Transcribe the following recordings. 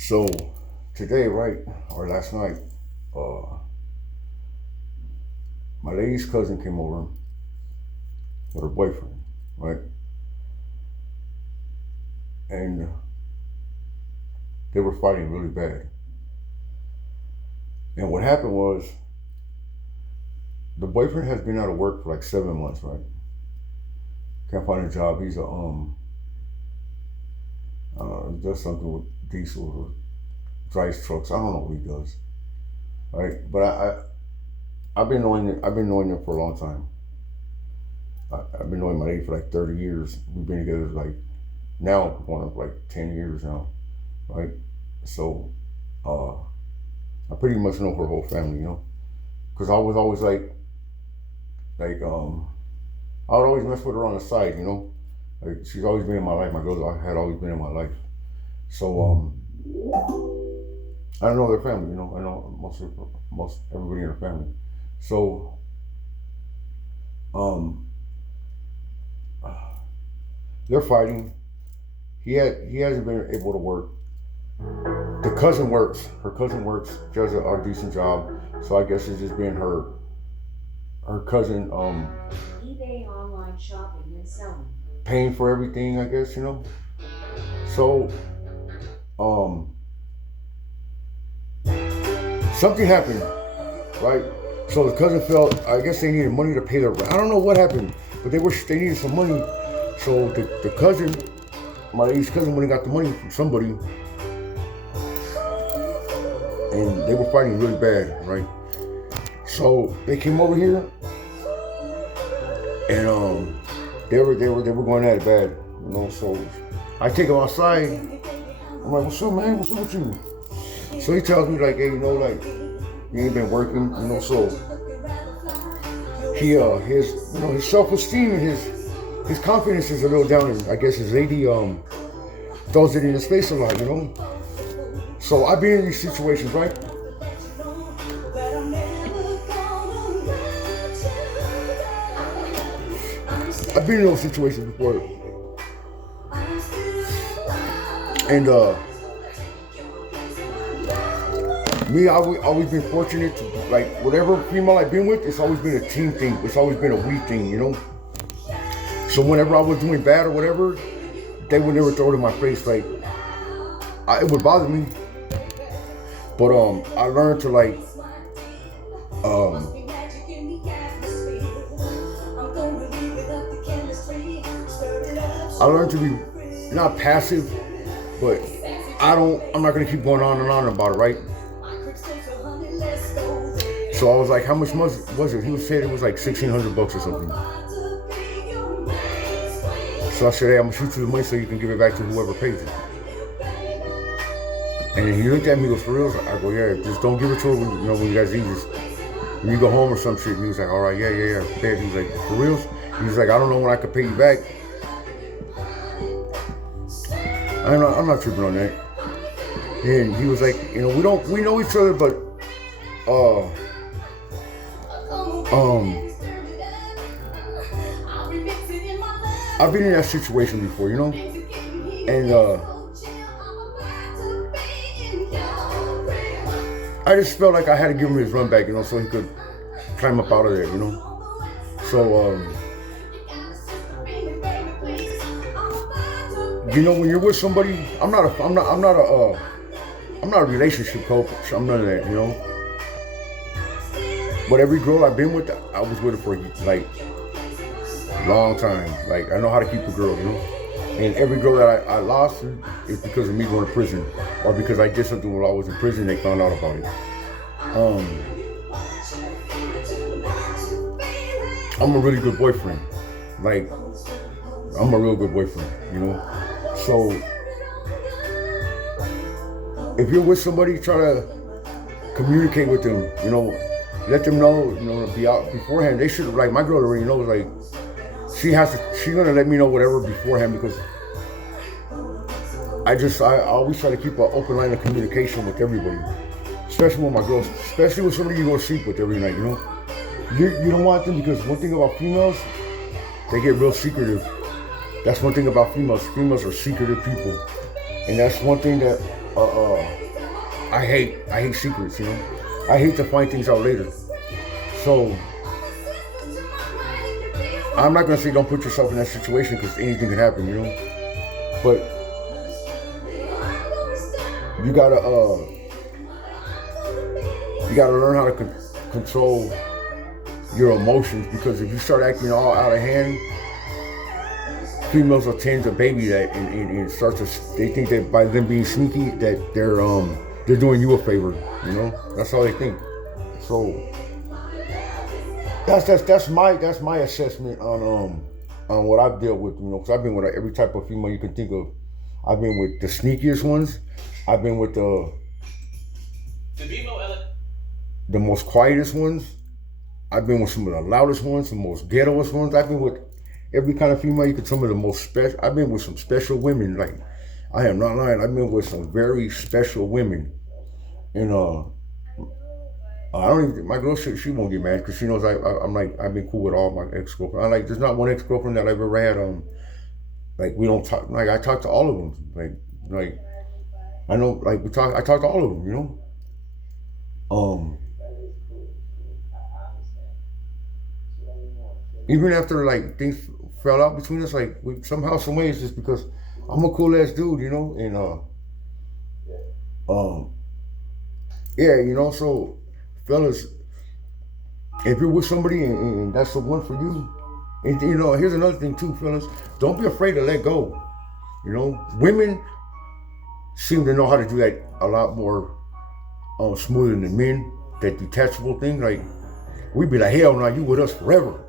So today, right, or last night, uh, my lady's cousin came over with her boyfriend, right, and they were fighting really bad. And what happened was the boyfriend has been out of work for like 7 months, right? Can't find a job. He's a does something with diesel or drives trucks. I don't know what he does, right? But I've been knowing him for a long time. I've been knowing my lady for like 30 years. We've been together like now going up like 10 years now, right? So uh, I pretty much know her whole family, because I was always like I would always mess with her on the side. Like she's always been in my life. My girl had always been in my life. So I know their family. I know most everybody in her family. So um, they're fighting. He hasn't been able to work. The cousin works. Her cousin works, does a decent job. So I guess it's just been her cousin eBay online shopping and selling. paying for everything. I guess. So um, something happened, right? So the cousin felt. I guess they needed money to pay the rent. I don't know what happened, but they needed some money. So the cousin, my lady's cousin, when he got the money from somebody, and they were fighting really bad, right? So they came over here, and they were going at it bad. So I take him outside. I'm like, "What's up, man? What's up with you?" So he tells me like, "Hey, like you ain't been working. So he his self-esteem and his confidence is a little down. And I guess his lady throws it in his face a lot. So I've been in these situations, right? I've been in those situations before, and me, I've always been fortunate to, like, whatever female I've been with, it's always been a team thing. It's always been a we thing. So whenever I was doing bad or whatever, they would never throw it in my face. Like, it would bother me, but I learned to um, I learned to be not passive, but I'm not gonna keep going on and on about it, right? So I was like, how much was it? He said it was like $1,600 or something. So I said, hey, I'm gonna shoot you the money so you can give it back to whoever pays it. And he looked at me, he goes, for real? I go, yeah, just don't give it to her when you guys eat. Just when you go home or some shit. And he was like, all right, yeah. Dad, he was like, for real? He was like, I don't know when I could pay you back. I'm not tripping on that. And he was like, we know each other, but I've been in that situation before, and I just felt like I had to give him his run back, so he could climb up out of there, So when you're with somebody, I'm not a relationship coach. I'm none of that, But every girl I've been with, I was with her for like long time. Like, I know how to keep a girl, And every girl that I lost is because of me going to prison, or because I did something while I was in prison. They found out about it. I'm a really good boyfriend. Like, I'm a real good boyfriend, So if you're with somebody, try to communicate with them, let them know, be out beforehand. They should, like, my girl already knows, like, she's gonna let me know whatever beforehand, because I always try to keep an open line of communication with everybody, especially with my girls, especially with somebody you go to sleep with every night, You don't want them, because one thing about females, they get real secretive. That's one thing about females. Females are secretive people. And that's one thing that I hate secrets, you know. I hate to find things out later. So I'm not gonna say don't put yourself in that situation because anything can happen, you know. But you gotta learn how to control your emotions, because if you start acting all out of hand, females will tend to baby that and start to, they think that by them being sneaky that they're doing you a favor, you know. That's all they think. So that's my assessment on what I've dealt with, you know, because I've been with every type of female you can think of. I've been with the sneakiest ones. I've been with the most quietest ones. I've been with some of the loudest ones, the most ghettoest ones. I've been with every kind of female you could. Some of the most special. I've been with some special women. Like, I am not lying. I've been with some very special women, and I don't even. My girl, she won't get mad because she knows I'm like, I've been cool with all my ex-girlfriends. There's not one ex-girlfriend that I've ever had. Like, we don't talk. Like, I talk to all of them. Like I know. Like, I talk to all of them. You know. Even after like things fell out between us, like we somehow, some way, it's just because I'm a cool ass dude, you know, and yeah, you know. So, fellas, if you're with somebody and that's the one for you, and you know, here's another thing too, fellas, don't be afraid to let go. You know, women seem to know how to do that a lot more smoother than men. That detachable thing, like. We'd be like, hell no, you with us forever.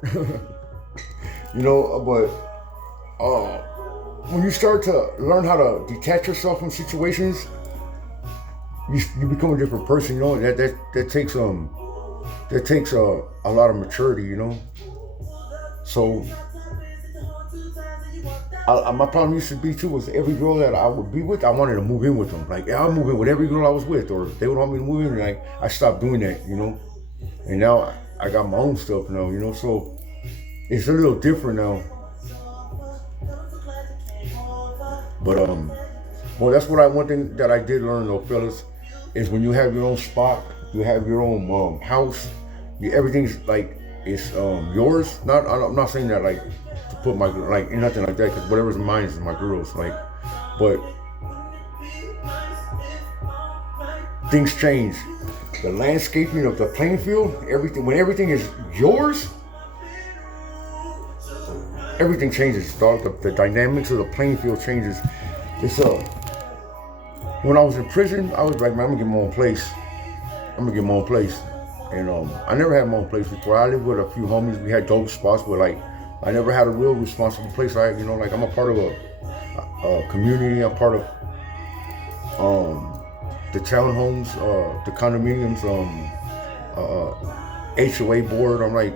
You know, but when you start to learn how to detach yourself from situations, you become a different person, you know. That takes a lot of maturity, you know. So my problem used to be too was every girl that I would be with, I wanted to move in with them. Like, I'll move in with every girl I was with, or they would want me to move in, and like I stopped doing that, you know. And now I got my own stuff now, you know, so it's a little different now. But well, that's one thing that I did learn though, fellas, is when you have your own spot, you have your own house, everything's like it's yours. I'm not saying that like to put my like in nothing like that, because whatever's mine is my girl's, like, but things change. The landscaping of the playing field, when everything is yours, everything changes, dog. The dynamics of the playing field changes. It's when I was in prison, I was like, man, I'm gonna get my own place. And I never had my own place before. I lived with a few homies. We had dope spots, but like, I never had a real responsible place. You know, like, I'm a part of a community. I'm part of the townhomes, the condominiums, HOA board. I'm like,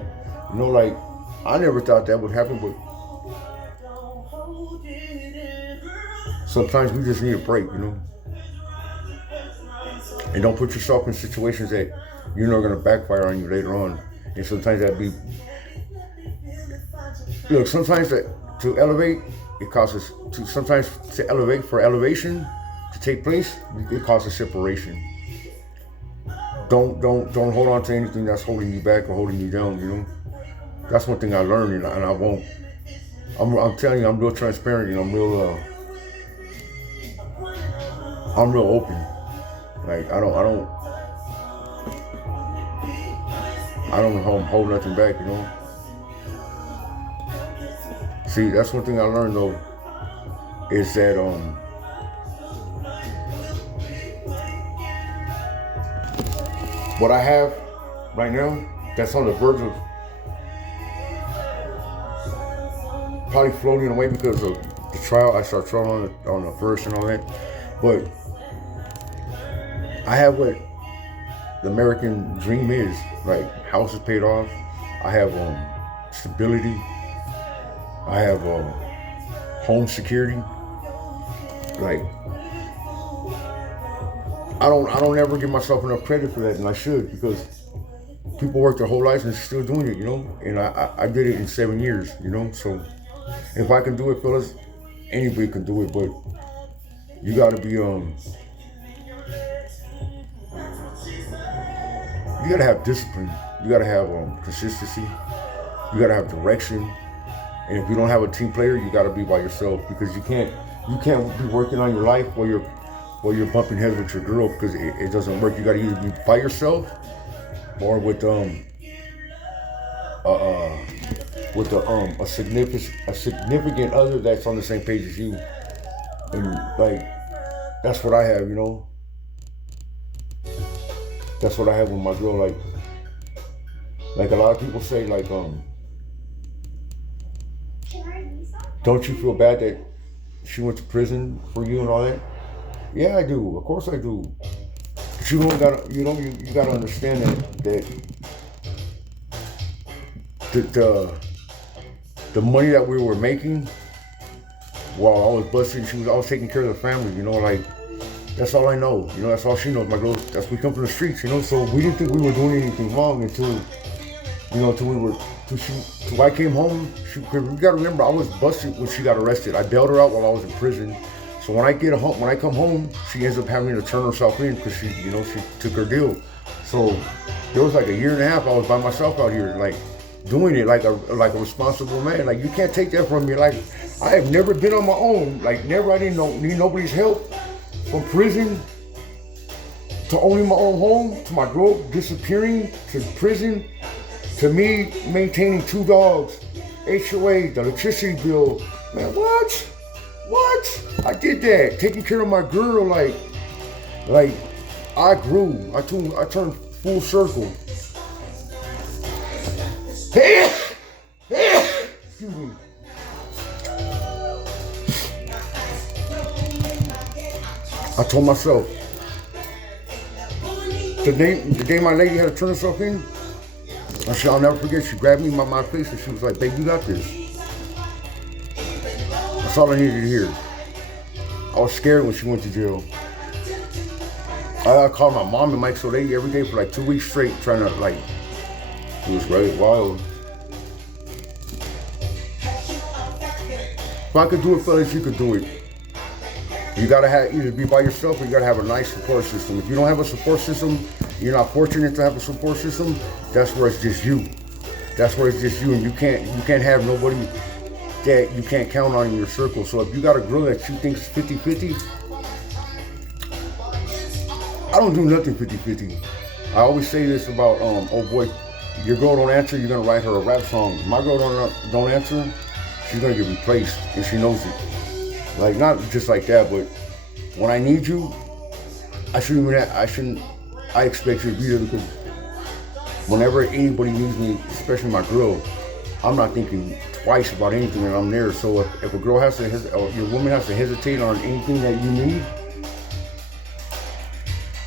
you know, like, I never thought that would happen, but sometimes we just need a break, you know. And don't put yourself in situations that you know are gonna backfire on you later on. And sometimes sometimes to elevate, it causes sometimes to elevate for elevation to take place, it causes separation. Don't hold on to anything that's holding you back or holding you down, you know. That's one thing I learned, and I won't. I'm telling you, I'm real transparent, and I'm real open. Like, I don't hold nothing back, you know. See, that's one thing I learned though, is that what I have right now, that's on the verge of probably floating away because of the trial. I start trial on the first and all that, but I have what the American dream is. Like, house is paid off. I have stability. I have home security. Like, I don't ever give myself enough credit for that, and I should, because people work their whole lives and still doing it, you know. And I did it in 7 years, you know. So if I can do it, fellas, anybody can do it. But you gotta be you gotta have discipline. You gotta have consistency. You gotta have direction. And if you don't have a team player, you gotta be by yourself, because you can't be working on your life while you're bumping heads with your girl, because it doesn't work. You gotta either be by yourself or with a significant other that's on the same page as you. And like, that's what I have, you know. That's what I have with my girl. Like a lot of people say, like, don't you feel bad that she went to prison for you and all that? Yeah, I do. Of course I do. But you gotta understand that the money that we were making while I was busting, I was taking care of the family, you know, like, that's all I know, you know, that's all she knows. My girl, we come from the streets, you know, so we didn't think we were doing anything wrong until I came home. Cause you gotta remember, I was busted when she got arrested. I bailed her out while I was in prison. So when I come home, she ends up having to turn herself in because she took her deal. So there was like a year and a half I was by myself out here, like, doing it like a responsible man. Like, you can't take that from me. Like, I have never been on my own. Like, never. I didn't need nobody's help. From prison to owning my own home, to my girl disappearing, to prison, to me maintaining 2 dogs, HOA, the electricity bill. Man, what? I did that. Taking care of my girl, like I grew. I turned full circle. Excuse me. I told myself, the day my lady had to turn herself in, I said, I'll never forget. She grabbed me by my face and she was like, babe, you got this. That's all I needed to hear. I was scared when she went to jail. I called my mom and Mike Soleil every day for like 2 weeks straight, trying to, like, it was really wild. If I could do it, fellas, you could do it. You gotta either be by yourself or you gotta have a nice support system. If you don't have a support system, you're not fortunate to have a support system, that's where it's just you. That's where it's just you, and you can't have nobody that you can't count on in your circle. So if you got a girl that you think is 50-50, I don't do nothing 50-50. I always say this about, oh boy, your girl don't answer, you're gonna write her a rap song. My girl don't answer, she's gonna get replaced, and she knows it. Like, not just like that, but when I need you, I expect you to be there, because whenever anybody needs me, especially my girl, I'm not thinking twice about anything, and I'm there. So if a girl has to your woman has to hesitate on anything that you need,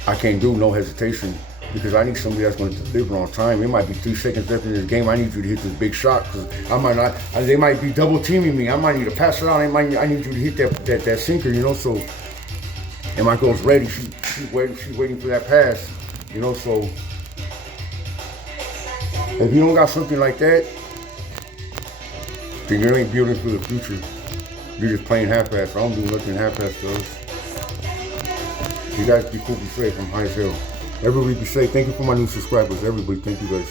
I can't do no hesitation, because I need somebody that's going to deliver on time. It might be 3 seconds left in this game. I need you to hit this big shot, because I might not. They might be double teaming me. I might need to pass it out. I need you to hit that sinker, you know. So, and my girl's ready. She's waiting for that pass, you know. So, if you don't got something like that, then you ain't building for the future. You're just playing half-ass. I don't do nothing half-ass, fellas. You guys be cool, be safe. I'm high as hell. Everybody be safe. Thank you for my new subscribers. Everybody, thank you guys.